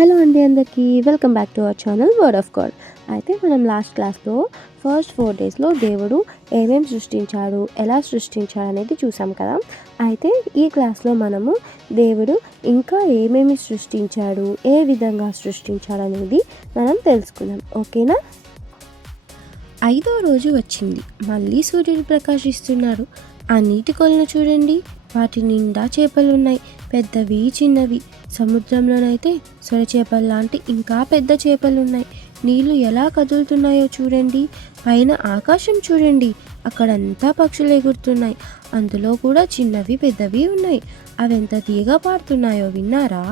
Hello అండి అందరికీ welcome back to our channel word of God. అయితే మనం లాస్ట్ క్లాస్లో ఫస్ట్ 4 డేస్లో దేవుడు ఏమేమి సృష్టించాడు, ఎలా సృష్టించాడు అనేది చూసాం కదా. అయితే ఈ క్లాస్లో మనము దేవుడు ఇంకా ఏమేమి సృష్టించాడు, ఏ విధంగా సృష్టించాడు అనేది మనం తెలుసుకుందాం. ఓకేనా? 5వ రోజు వచ్చింది. మళ్ళీ సూర్యుడు ప్రకాశిస్తున్నాడు. ఆ నీటి కొలను చూడండి, వాటి నిండా చేపలున్నాయి, పెద్దవి చిన్నవి. సముద్రంలోనైతే సొర చేపలు లాంటి ఇంకా పెద్ద చేపలున్నాయి. నీళ్లు ఎలా కదులుతున్నాయో చూడండి. పైన ఆకాశం చూడండి, అక్కడంతా పక్షులు ఎగురుతున్నాయి. అందులో కూడా చిన్నవి పెద్దవి ఉన్నాయి. అవెంత తీగ పారుతున్నాయో విన్నారా?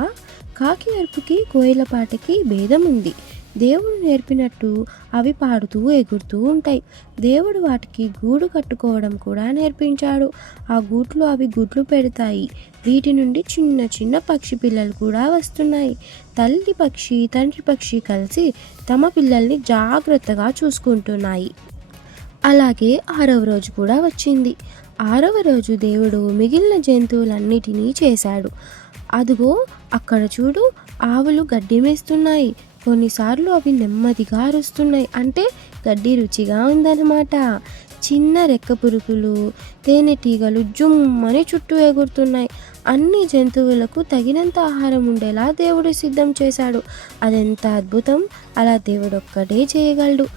కాకి అరుపుకి కోయిల పాటకి భేదం ఉంది. దేవుడు నేర్పినట్టు అవి పాడుతూ ఎగురుతూ ఉంటాయి. దేవుడు వాటికి గూడు కట్టుకోవడం కూడా నేర్పించాడు. ఆ గూట్లో అవి గుడ్లు పెడతాయి. వీటి నుండి చిన్న చిన్న పక్షి పిల్లలు కూడా వస్తున్నాయి. తల్లి పక్షి తండ్రి పక్షి కలిసి తమ పిల్లల్ని జాగ్రత్తగా చూసుకుంటున్నాయి. అలాగే 6వ రోజు కూడా వచ్చింది. 6వ రోజు దేవుడు మిగిలిన జంతువులన్నిటినీ చేశాడు. అదిగో అక్కడ చూడు, ఆవులు గడ్డి మేస్తున్నాయి. కొన్నిసార్లు అవి నెమ్మదిగా అరుస్తున్నాయి, అంటే గడ్డి రుచిగా ఉందన్నమాట. చిన్న రెక్క పురుగులు, తేనెటీగలు జుమ్మని చుట్టూ ఎగురుతున్నాయి. అన్ని జంతువులకు తగినంత ఆహారం ఉండేలా దేవుడు సిద్ధం చేశాడు. అదెంత అద్భుతం! అలా దేవుడు ఒక్కడే చేయగలడు.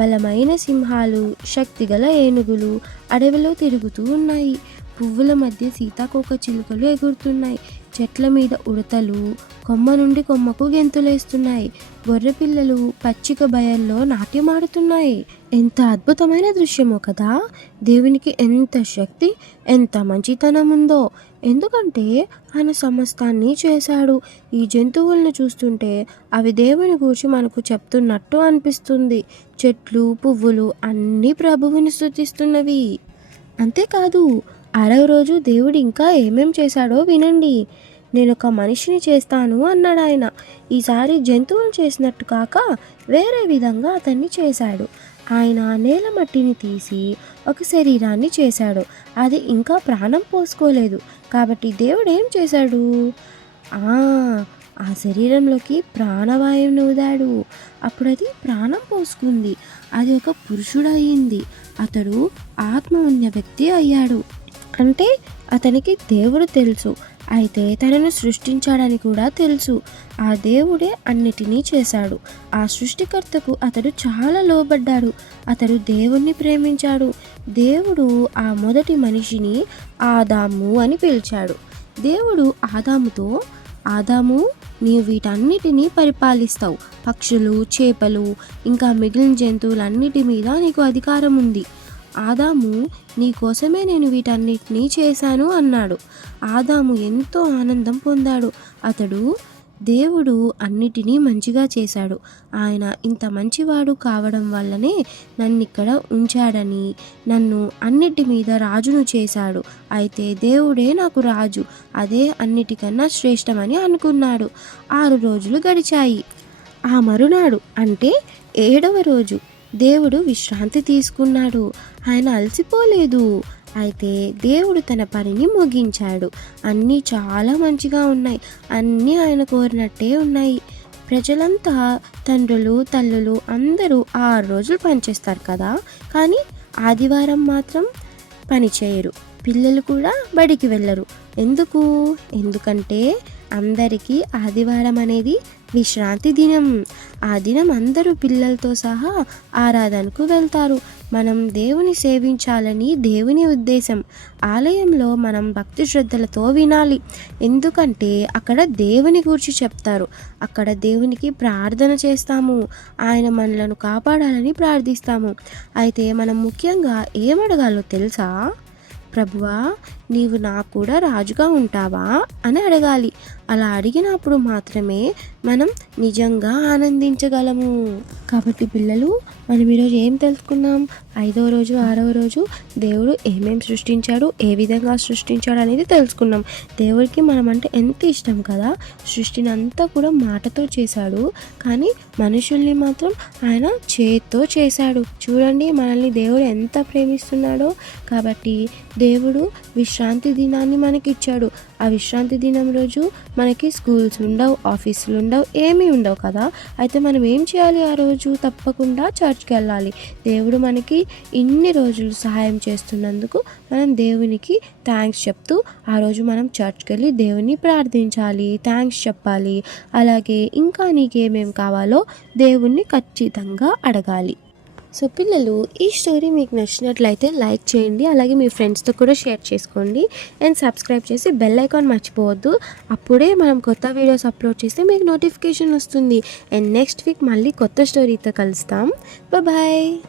బలమైన సింహాలు, శక్తిగల ఏనుగులు అడవిలో తిరుగుతూ ఉన్నాయి. పువ్వుల మధ్య సీతాకోక చిలుకలు ఎగురుతున్నాయి. చెట్ల మీద ఉడతలు కొమ్మ నుండి కొమ్మకు గెంతులేస్తున్నాయి. గొర్రెపిల్లలు పచ్చిక బయల్లో నాట్యమాడుతున్నాయి. ఎంత అద్భుతమైన దృశ్యమో కదా! దేవునికి ఎంత శక్తి, ఎంత మంచితనం ఉందో! ఎందుకంటే ఆయన సమస్తాన్ని చేశాడు. ఈ జంతువులను చూస్తుంటే అవి దేవుని గురించి మనకు చెప్తున్నట్టు అనిపిస్తుంది. చెట్లు పువ్వులు అన్నీ ప్రభువుని స్తుతిస్తున్నవి. అంతేకాదు, 6వ రోజు దేవుడు ఇంకా ఏమేం చేశాడో వినండి. నేను ఒక మనిషిని చేస్తాను అన్నాడు ఆయన. ఈసారి జంతువులు చేసినట్టు కాక వేరే విధంగా అతన్ని చేశాడు. ఆయన నేల మట్టిని తీసి ఒక శరీరాన్ని చేశాడు. అది ఇంకా ప్రాణం పోసుకోలేదు. కాబట్టి దేవుడు ఏం చేశాడు? ఆ శరీరంలోకి ప్రాణవాయువుని ఊదాడు. అప్పుడు అది ప్రాణం పోసుకుంది. అది ఒక పురుషుడు అయ్యింది. అతడు ఆత్మ ఉన్న వ్యక్తి అయ్యాడు. అంటే అతనికి దేవుడు తెలుసు, అయితే తనను సృష్టించాడని కూడా తెలుసు. ఆ దేవుడే అన్నిటినీ చేశాడు. ఆ సృష్టికర్తకు అతడు చాలా లోబడ్డాడు. అతడు దేవుణ్ణి ప్రేమించాడు. దేవుడు ఆ మొదటి మనిషిని ఆదాము అని పిలిచాడు. దేవుడు ఆదాముతో, ఆదాము, నీవు వీటన్నిటినీ పరిపాలిస్తావు. పక్షులు, చేపలు, ఇంకా మిగిలిన జంతువులన్నిటి మీద నీకు అధికారం ఉంది. ఆదాము, నీ కోసమే నేను వీటన్నిటినీ చేశాను అన్నాడు. ఆదాము ఎంతో ఆనందం పొందాడు. అతడు, దేవుడు అన్నిటినీ మంచిగా చేశాడు, ఆయన ఇంత మంచివాడు కావడం వల్లనే నన్నిక్కడ ఉంచాడని, నన్ను అన్నిటి మీద రాజును చేశాడు. అయితే దేవుడే నాకు రాజు, అదే అన్నిటికన్నా శ్రేష్టమని అనుకున్నాడు. 6 రోజులు గడిచాయి. ఆ మరునాడు అంటే 7వ రోజు దేవుడు విశ్రాంతి తీసుకున్నాడు. ఆయన అలసిపోలేదు. అయితే దేవుడు తన పనిని ముగించాడు. అన్నీ చాలా మంచిగా ఉన్నాయి. అన్నీ ఆయన కోరినట్టే ఉన్నాయి. ప్రజలంతా, తండ్రులు తల్లులు అందరూ 6 రోజులు పనిచేస్తారు కదా, కానీ ఆదివారం మాత్రం పని చేయరు. పిల్లలు కూడా బడికి వెళ్ళరు. ఎందుకంటే అందరికీ ఆదివారం అనేది విశ్రాంతి దినం. ఆ దినం అందరూ పిల్లలతో సహా ఆరాధనకు వెళ్తారు. మనం దేవుని సేవించాలని దేవుని ఉద్దేశం. ఆలయంలో మనం భక్తి శ్రద్ధలతో వినాలి. ఎందుకంటే అక్కడ దేవుని గురించి చెప్తారు. అక్కడ దేవునికి ప్రార్థన చేస్తాము. ఆయన మనలను కాపాడాలని ప్రార్థిస్తాము. అయితే మనం ముఖ్యంగా ఏమడగాలో తెలుసా? ప్రభువా, నీవు నాకు కూడా రాజుగా ఉంటావా అని అడగాలి. అలా అడిగినప్పుడు మాత్రమే మనం నిజంగా ఆనందించగలము. కాబట్టి పిల్లలు, మనం ఈరోజు ఏం తెలుసుకున్నాం? 5వ రోజు 6వ రోజు దేవుడు ఏమేం సృష్టించాడు, ఏ విధంగా సృష్టించాడు అనేది తెలుసుకున్నాం. దేవుడికి మనం అంటే ఎంత ఇష్టం కదా. సృష్టిని అంతా కూడా మాటతో చేశాడు, కానీ మనుషుల్ని మాత్రం ఆయన చేత్తో చేశాడు. చూడండి మనల్ని దేవుడు ఎంత ప్రేమిస్తున్నాడో. కాబట్టి దేవుడు విశ్రాంతి దినాన్ని మనకి ఇచ్చాడు. ఆ విశ్రాంతి దినం రోజు మనకి స్కూల్స్ ఉండవు, ఆఫీసులు ఉండవు, ఏమీ ఉండవు కదా. అయితే మనం ఏం చేయాలి? ఆ రోజు తప్పకుండా చర్చ్కి వెళ్ళాలి. దేవుడు మనకి ఇన్ని రోజులు సహాయం చేస్తున్నందుకు మనం దేవునికి థ్యాంక్స్ చెప్తూ ఆ రోజు మనం చర్చ్కి వెళ్ళి దేవుని ప్రార్థించాలి, థ్యాంక్స్ చెప్పాలి. అలాగే ఇంకా నీకేమేం కావాలో దేవుణ్ణి ఖచ్చితంగా అడగాలి. సో పిల్లలు, ఈ స్టోరీ మీకు నచ్చినట్లయితే లైక్ చేయండి, అలాగే మీ ఫ్రెండ్స్తో కూడా షేర్ చేసుకోండి అండ్ సబ్స్క్రైబ్ చేసి బెల్ ఐకాన్ మర్చిపోవద్దు. అప్పుడే మనం కొత్త వీడియోస్ అప్లోడ్ చేస్తే మీకు నోటిఫికేషన్ వస్తుంది. అండ్ నెక్స్ట్ వీక్ మళ్ళీ కొత్త స్టోరీతో కలుస్తాం. బాయ్.